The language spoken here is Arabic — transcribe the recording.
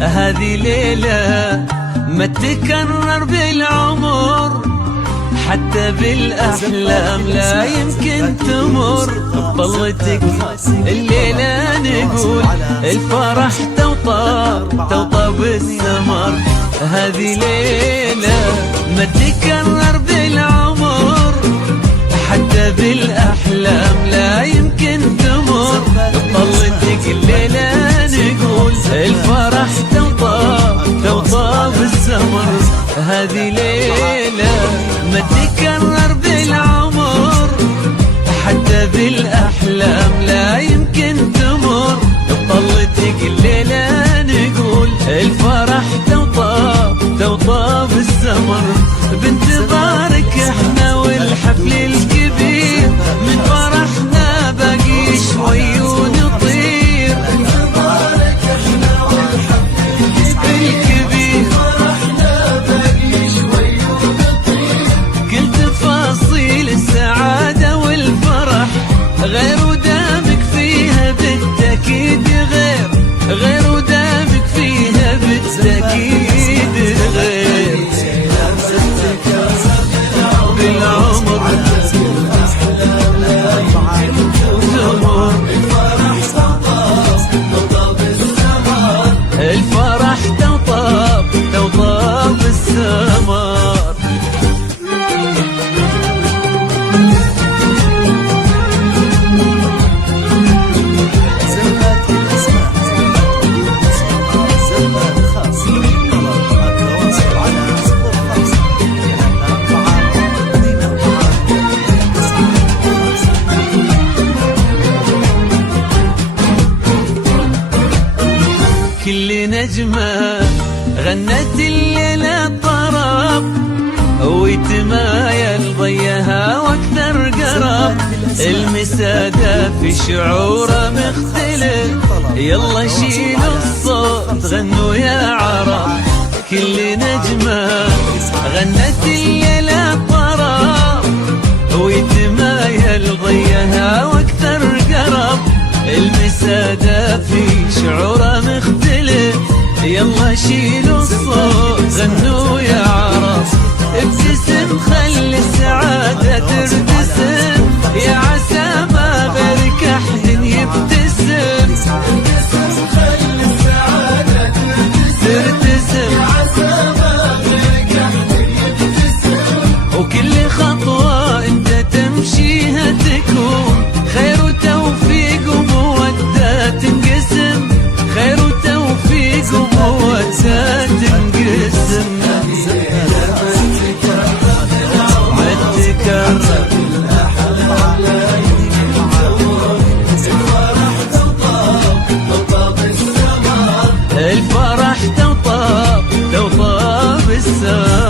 هذه ليلة ما تكرر بالعمر، حتى بالأحلام لا يمكن تمر. بطلتك الليلة نقول الفرح توطى توطى بالثمر. هذه ليلة ما تكرر بالعمر، حتى بالأحلام لا يمكن تمر. بطلتك الليلة نقول الفرح توطى توطى بالثمر. هذه ليلة ما تكرر بالعمر، حتى بالأحلام لا يمكن تمر. بطلتك الليلة نقول الفرح توطى توطى بالثمر. بانتظارك احنا والحفل الكبير، من فرحنا باقي شوي ونطير. بانتظارك احنا والحفل الكبير، فرحنا باقي شوي ونطير. كل تفاصيل السعادة والفرح غير ودامك فيها بالتأكيد غير ودامك فيها بالتأكيد غير بالعمر. الفرح توطى توطى بالثمر. كل نجمة غنت الليلة طرب، ويتمايل ضيها واكثر قرب. المسادة في شعوره مختلف، يلا شيلوا الصوت غنوا يا عرب. كل نجمة غنت الليلة طرب، ويتمايل ضيها واكثر قرب. المسادة في شعوره مختلف، يلا شيلوا الصوت غنوا يا عرب. ابتسم خلي السعادة ترتسم، يا عسى ما غيرك أحد يبتسم. ابتسم خلي السعادة ترتسم، يا عسى ما غيرك أحد يبتسم. وكل خطوة انت تمشيها تكون خير وتوفيق ومودة تنقسم، خير وتوفيق ومودة تنقسم. الفرح توطى توطى بالثمر.